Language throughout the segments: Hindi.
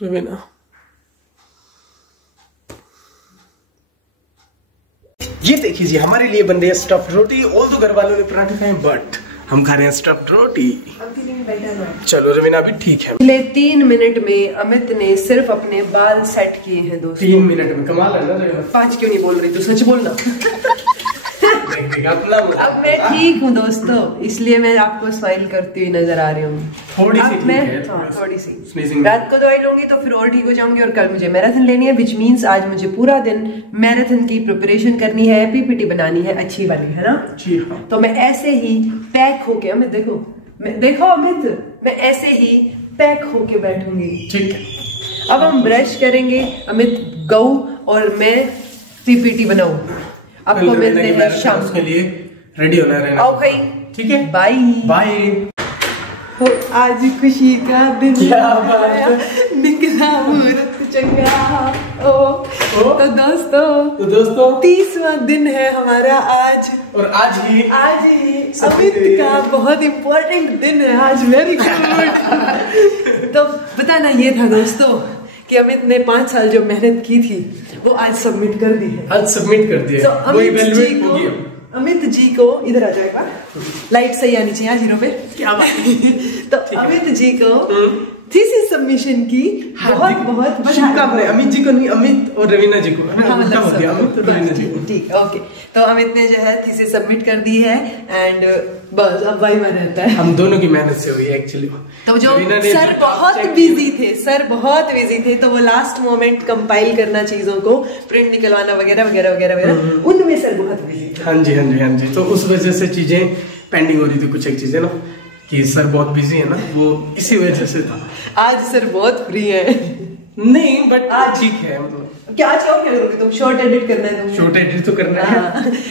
रवीना ये देखिए जी, हमारे लिए बन रही है स्टफ्ड रोटी। ऑल तो घर वालों ने पराठे खाए, बट हम खा रहे हैं स्टफ्ड रोटी। चलो रवीना अभी ठीक है। पिछले 3 मिनट में अमित ने सिर्फ अपने बाल सेट किए हैं दोस्तों। 3 मिनट में कमाल है ना। 5 क्यों नहीं बोल रही, तो सच बोलना। अब मैं ठीक हूँ दोस्तों, इसलिए मैं आपको स्माइल करती हुई नजर आ रही हूँ। थोड़ी सी मैं थोड़ी सी रात को दवाई लूंगी तो फिर और ठीक हो जाऊंगी। और कल मुझे मैराथन लेनी है, विच मीन्स आज मुझे पूरा दिन मैराथन की प्रिपरेशन करनी है, पीपीटी बनानी है अच्छी वाली, है ना जी हाँ। तो मैं ऐसे ही पैक होके, अमित देखो, देखो अमित, मैं ऐसे ही पैक होके बैठूंगी। ठीक है। अब हम ब्रश करेंगे, अमित गऊ और मैं पीपीटी बनाऊं। आपको मिलते हैं शाम के लिए रेडी होना रहना। आओ भाई, ठीक है, बाय बाय। आज खुशी का दिन निकला मुहूर्त चंगा। तो दोस्तों 30वां दिन है हमारा आज, और आज ही अमित का बहुत इम्पोर्टेंट दिन है आज। Very good. तो बताना ये था दोस्तों कि अमित ने 5 साल जो मेहनत की थी वो आज सबमिट कर दी है। आज सबमिट कर दिया। तो अमित जी को इधर आ जाएगा, लाइट सही आनी चाहिए आज हीरो पे। क्या बात। तो अमित जी को थीसिस सबमिशन की बहुत बहुत शुभकामनाएं। अमित जी को नहीं, अमित और रवीना जी को। अमित और रवीना जी को। ठीक, ओके। तो अमित ने जो है थीसिस सबमिट कर दी है एंड बस अब वाइवा रहता है। हम दोनों की मेहनत से हुई है एक्चुअली। तो जो सर बहुत बिजी थे तो वो लास्ट मोमेंट कंपाइल करना, चीजों को प्रिंट निकलवाना वगैरह वगैरह वगैरह वगैरह, उनमें सर बहुत बिजी थे। हाँ जी। तो उस वजह से चीजें पेंडिंग हो रही थी, कुछ एक चीजें ना, कि सर बहुत बिजी है ना, वो इसी वजह से था। आज सर बहुत फ्री है। नहीं बट आज ठीक है, मतलब क्या आज क्या करोगे तुम? शॉर्ट एडिट करना है, शॉर्ट एडिट तो करना है।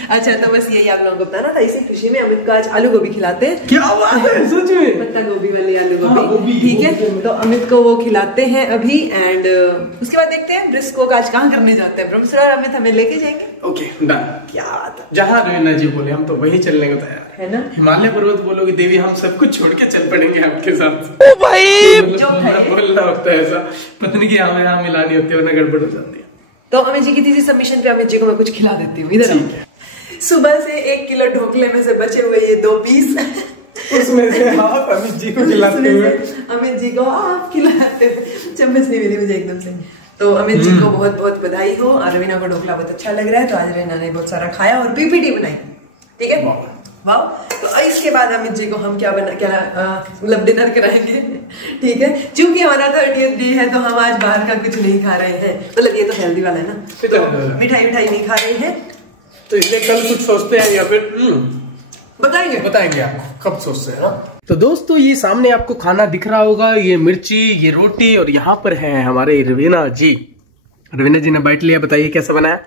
अच्छा, तो बस यही आप लोगों को बताना था। इसी खुशी में अमित को आज आलू गोभी खिलाते हैं। क्या बात है, सच में? पत्ता गोभी वाली आलू गोभी, ठीक है। तो अमित को वो खिलाते हैं अभी एंड उसके बाद देखते हैं ब्रिस्क को आज कहाँ करने जाते हैं। प्रोफेसर और अमित हमें लेके जाएंगे। Okay done. क्या बात है, जहाँ रवीना जी बोले हम तो वहीं चलने को तैयार है ना। हिमालय पर्वत बोलोगे देवी, हम सब कुछ छोड़ के चल पड़ेंगे आपके साथ। ओ भाई बोलना होता है ऐसा, पत्नी की यहाँ मिलानी होती है, वरना गड़बड़ हो जाती है। तो अमित जी की तीसरी सबमिशन पे अमित जी को मैं कुछ खिला देती हूँ। इधर सुबह से 1 किलो ढोकले में से बचे हुए ये 2 पीस, उसमें से हाफ अमित जी को खिलाते हुए, अमित जी को आप खिलाते हुए। चम्मच नहीं मिली मुझे एकदम से। तो अमित जी को बहुत बहुत बधाई हो। और रवीना को ढोकला बहुत अच्छा लग रहा है, तो आज रवीना ने बहुत सारा खाया और पीपीटी बनाई। ठीक है, वाह। तो इसके बाद अमित जी को हम क्या मतलब डिनर कराएंगे। ठीक है, क्योंकि हमारा 30th डे है तो हम आज बाहर का कुछ नहीं खा रहे हैं, मतलब ये तो हेल्दी वाला है ना, तो मिठाई नहीं खा रहे हैं। तो इसलिए कल कुछ सोचते हैं या फिर बताएंगे आपको कब सोचते हैं। तो दोस्तों ये सामने आपको खाना दिख रहा होगा, ये मिर्ची, ये रोटी, और यहाँ पर है हमारे रवीना जी। रवीना जी ने बाइट लिया, बताइए कैसा बना है,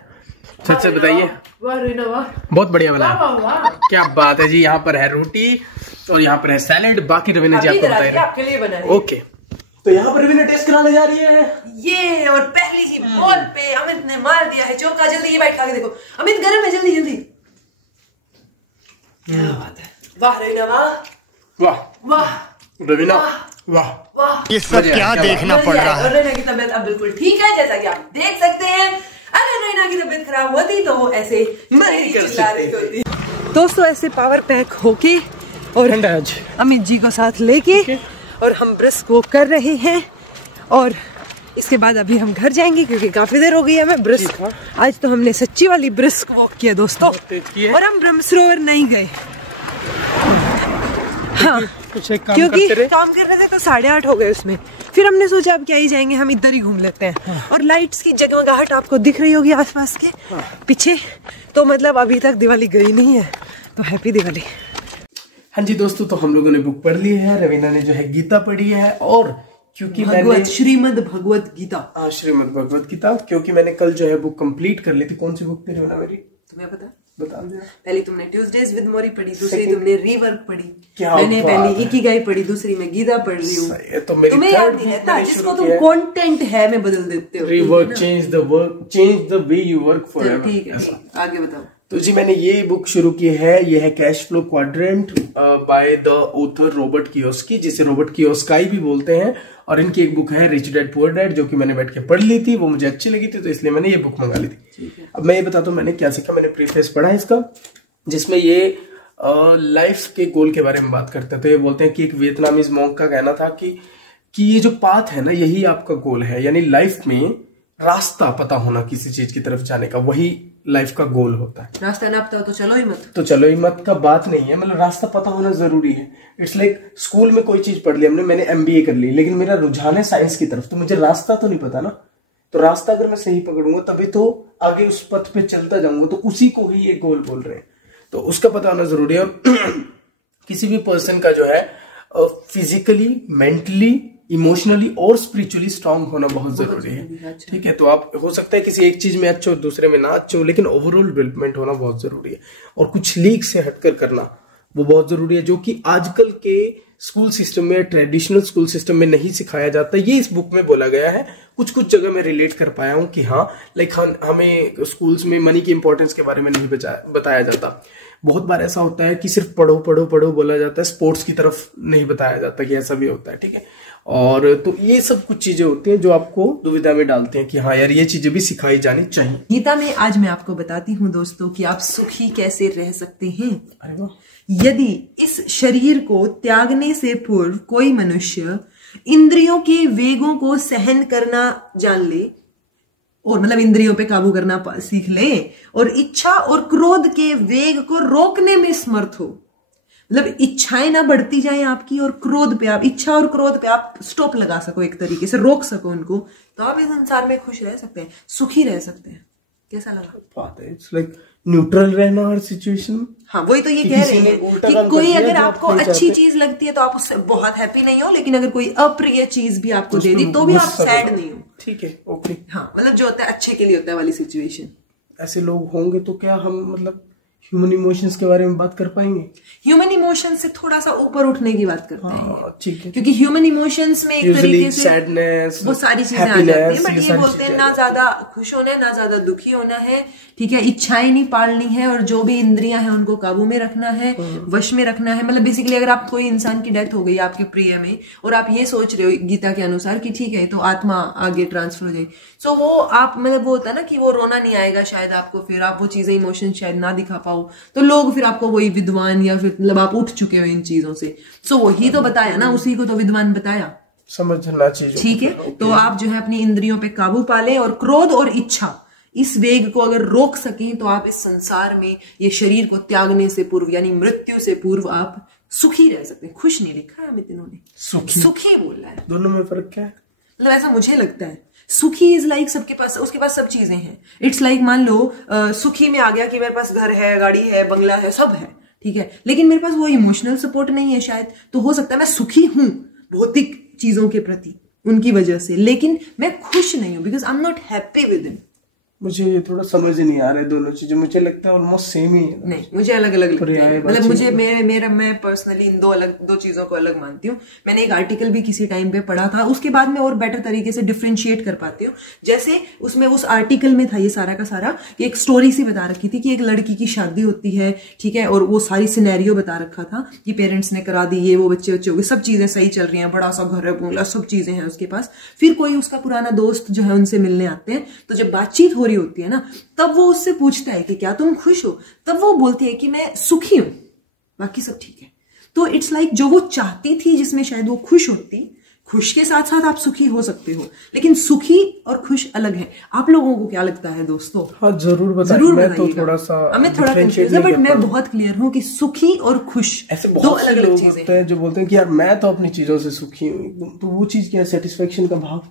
सच से बताइए। बहुत बढ़िया बना है। क्या बात है जी। यहाँ पर है रोटी और यहाँ पर है सैलेड, बाकी रवीना जी आपको बताइए। आपके लिए बना है। ओके, तो यहाँ पर रवीना टेस्ट कराने जा रही है ये, और पहली ही बॉल पे अमित ने मार दिया है चौका। जल्दी ये बाइट खा के देखो, अमित गरम है, जल्दी जल्दी। क्या बात है, वाह रवीना, वाह रवीना, वाह। ये सब क्या देखना पड़ रहा है। रवीना की तबीयत अब बिल्कुल ठीक है, जैसा कि आप देख सकते हैं। अगर रवीना की तबीयत खराब होती तो वो ऐसे नहीं चिल्ला रही होती। दोस्तों ऐसे पावर पैक होके और अमित जी को साथ लेके और हम ब्रिस्क वॉक कर रहे हैं। और इसके बाद अभी हम घर जाएंगे क्योंकि काफी देर हो गई है हमें ब्रिस्क। आज तो हमने सच्ची वाली ब्रिस्क वॉक किया दोस्तों, और हम ब्रह्म सरोवर नहीं गए। हाँ, क्योंकि काम कर रहे थे तो 8:30 हो गए उसमें। फिर हमने सोचा अब क्या ही जाएंगे, हम इधर ही घूम लेते हैं। और लाइट्स की जगमगाहट आपको दिख रही होगी आसपास के पीछे, तो मतलब अभी तक दिवाली गई नहीं है, तो हैप्पी दिवाली। हाँ जी दोस्तों, तो हम लोगों ने बुक पढ़ ली है। रवीना ने जो है गीता पढ़ी है, और क्योंकि मैंने श्रीमद् भगवत गीता, श्रीमद् भगवत गीता, क्योंकि मैंने कल जो है बुक कंप्लीट कर ली थी। कौन सी बुक थी रवीना मेरी, तुम्हें पता? बता दे। पहली तुमने ट्यूसडेज विद मोरी पढ़ी, दूसरी तुमने रीवर्क पढ़ी, मैंने पहली इकिगाई पढ़ी, दूसरी मैं गीता पढ़ रही हूँ। तो मेरी तुम्हें याद नहीं रहता, जिसको तुम कंटेंट है में बदल देते हो। Rework, change the way you work forever. ठीक है, आगे बताओ। तो जी मैंने ये बुक शुरू की है, ये है cash flow quadrant by the author Robert Kiyosaki, जिसे रॉबर्ट कियोस्काई भी बोलते हैं। और इनकी एक बुक है रिच डैड पुअर डैड, जो कि मैंने बैठ के पढ़ ली थी, वो मुझे अच्छी लगी थी, तो इसलिए मैंने ये बुक मंगा ली थी। अब मैं ये बताता हूँ मैंने क्या सीखा। मैंने प्रीफेस पढ़ा है इसका, जिसमें ये लाइफ के गोल के बारे में बात करते थे। ये बोलते हैं कि एक वियतनामीज मॉन्क का कहना था कि ये जो पाथ है ना, यही आपका गोल है, यानी लाइफ में रास्ता पता होना किसी चीज की तरफ जाने का, वही लाइफ का गोल होता है। रास्ता ना पता हो तो चलो ही मत। तो चलो ही मत का बात नहीं है, मतलब रास्ता पता होना जरूरी है। इट्स लाइक स्कूल में कोई चीज पढ़ ली हमने, मैंने एमबीए कर ली, लेकिन मेरा रुझान है साइंस की तरफ, तो मुझे रास्ता तो नहीं पता ना। तो रास्ता अगर मैं सही पकड़ूंगा तभी तो आगे उस पथ पे चलता जाऊंगा, तो उसी को ही ये गोल बोल रहे हैं, तो उसका पता होना जरूरी है। किसी भी पर्सन का जो है फिजिकली, मेंटली, इमोशनली और स्पिरिचुअली स्ट्रांग होना बहुत जरूरी है। ठीक है, तो आप हो सकता है किसी एक चीज में अच्छे हो, दूसरे में ना अच्छे हो, लेकिन ओवरऑल डेवलपमेंट होना बहुत जरूरी है। और कुछ लीक से हटकर करना वो बहुत जरूरी है, जो कि आजकल के स्कूल सिस्टम में, ट्रेडिशनल स्कूल सिस्टम में नहीं सिखाया जाता। ये इस बुक में बोला गया है। कुछ कुछ जगह मैं रिलेट कर पाया हूँ कि हाँ, लाइक हमें स्कूल्स में मनी की इंपॉर्टेंस के बारे में नहीं बताया जाता। बहुत बार ऐसा होता है कि सिर्फ पढ़ो पढ़ो पढ़ो बोला जाता है, स्पोर्ट्स की तरफ नहीं बताया जाता कि ऐसा भी होता है। ठीक है, और तो ये सब कुछ चीजें होती हैं जो आपको दुविधा में डालते हैं कि हाँ यार, ये चीजें भी सिखाई जानी चाहिए। गीता में आज मैं आपको बताती हूँ दोस्तों कि आप सुखी कैसे रह सकते हैं। अरे वाह। यदि इस शरीर को त्यागने से पूर्व कोई मनुष्य इंद्रियों के वेगों को सहन करना जान ले, और मतलब इंद्रियों पे काबू करना सीख ले, और इच्छा और क्रोध के वेग को रोकने में समर्थ हो, मतलब इच्छाएं ना बढ़ती जाएं आपकी, और क्रोध पे आप, इच्छा और क्रोध पे आप स्टॉप लगा सको, एक तरीके से रोक सको उनको, तो आप इस संसार में खुश रह सकते हैं, सुखी रह सकते हैं। कैसा लगा? बात है, इट्स लाइक न्यूट्रल रहना हर सिचुएशन। हाँ, वही तो ये कह रहे हैं कि कोई अगर आपको अच्छी चीज लगती है तो आप उससे बहुत हैप्पी नहीं हो, लेकिन अगर कोई अप्रिय चीज भी आपको दे दी तो भी आप सैड नहीं हो। ठीक है, ओके। हाँ, मतलब जो होता है अच्छे के लिए होता है वाली सिचुएशन। ऐसे लोग होंगे तो क्या हम मतलब ह्यूमन इमोशंस के बारे में बात कर पाएंगे? ह्यूमन इमोशंस से थोड़ा सा ऊपर उठने की बात करते हैं। ठीक है, क्योंकि ह्यूमन इमोशंस में एक तरीके से सैडनेस, वो सारी चीजें आ जाती है, बट ये बोलते हैं ना ज्यादा खुश होना है ना ज्यादा दुखी होना है। ठीक है, इच्छाएं नहीं पालनी है, और जो भी इंद्रियां हैं उनको काबू में रखना है, वश में रखना है। मतलब बेसिकली अगर आप कोई इंसान की डेथ हो गई आपके प्रिय में, और आप ये सोच रहे हो गीता के अनुसार कि ठीक है तो आत्मा आगे ट्रांसफर हो जाएगी, सो वो आप मतलब वो होता है ना कि वो रोना नहीं आएगा शायद आपको, फिर आप वो चीजें इमोशन शायद ना दिखा पाओ, तो लोग फिर आपको वही विद्वान, या फिर मतलब आप उठ चुके हो इन चीजों से। सो वही तो बताया ना, उसी को तो विद्वान बताया, समझना चाहिए। ठीक है, तो आप जो है अपनी इंद्रियों पे काबू पालें, और क्रोध और इच्छा इस वेग को अगर रोक सकें तो आप इस संसार में ये शरीर को त्यागने से पूर्व, यानी मृत्यु से पूर्व, आप सुखी रह सकते हैं। खुश नहीं लिखा है अमित इन्होंने, सुखी बोल रहा है। दोनों में फर्क क्या है? मतलब ऐसा मुझे लगता है, सुखी इज लाइक सबके पास, उसके पास सब चीजें हैं। इट्स लाइक मान लो सुखी में आ गया कि मेरे पास घर है, गाड़ी है, बंगला है, सब है, ठीक है, लेकिन मेरे पास वो इमोशनल सपोर्ट नहीं है शायद, तो हो सकता है मैं सुखी हूं भौतिक चीजों के प्रति उनकी वजह से, लेकिन मैं खुश नहीं हूं, because I am not happy with him. मुझे ये थोड़ा समझ नहीं आ रहा है दोनों चीजें, मुझे लगता है ऑलमोस्ट सेम ही है। नहीं, मुझे अलग अलग लगती है, मतलब मुझे मैं पर्सनली इन दो चीजों को अलग मानती हूँ। मैंने एक आर्टिकल भी किसी टाइम पे पढ़ा था, उसके बाद में और बेटर तरीके से डिफरेंशिएट कर पाती हूँ। जैसे उसमें उस आर्टिकल में था ये सारा का सारा कि एक स्टोरी सी बता रखी थी कि एक लड़की की शादी होती है, ठीक है, और वो सारी सिनेरियो बता रखा था कि पेरेंट्स ने करा दी, ये वो बच्चे हो गए, सब चीजें सही चल रही हैं, बड़ा सा घर है, बंगला, सब चीजें हैं उसके पास। फिर कोई उसका पुराना दोस्त जो है उनसे मिलने आते हैं, तो जब बातचीत हो रही होती है ना, तब वो उससे पूछता है कि क्या तुम खुश हो, तब वो बोलती है कि मैं सुखी हूं, बाकी सब ठीक है। तो इट्स लाइक जो वो चाहती थी, जिसमें शायद वो खुश होती, खुश के साथ साथ आप सुखी हो सकते हो, लेकिन सुखी और खुश अलग है। आप लोगों को क्या लगता है दोस्तों? हाँ, जरूर बताइए। मैं तो थोड़ा सा, मैं थोड़ा कंफ्यूज है, बट मैं बहुत क्लियर हूँ कि सुखी और खुश ऐसे दो अलग अलग चीजें हैं। जो बोलते हैं कि यार मैं तो अपनी चीजों से सुखी हूँ, तो वो चीज क्या, सेटिस्फेक्शन का भाव,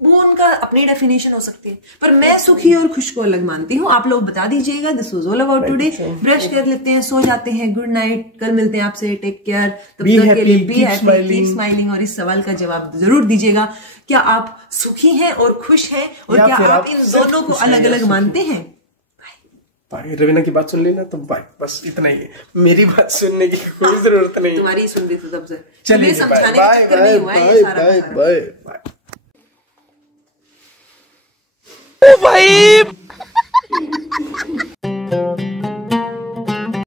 वो उनका अपनी डेफिनेशन हो सकती है, पर मैं सुखी और खुश को अलग मानती हूँ। आप लोग बता दीजिएगा। This was all about today. Brush कर लेते हैं, सो जाते हैं, गुड नाइट, कल मिलते हैं आपसे, टेक केयर, तब तक के लिए बी हैप्पी, कीप स्माइलिंग। और इस सवाल का जवाब जरूर दीजिएगा, क्या आप सुखी हैं और खुश हैं, और क्या आप इन दोनों को अलग अलग मानते हैं? बाय। रवीना की बात सुन लेना तो बाय, बस इतना ही है। मेरी बात सुनने की कोई जरूरत नहीं, तुम्हारी सुन रही थी तब से, चलिए समझाने का चक्कर नहीं हुआ है ये सारा। Bye bye. ओ भाई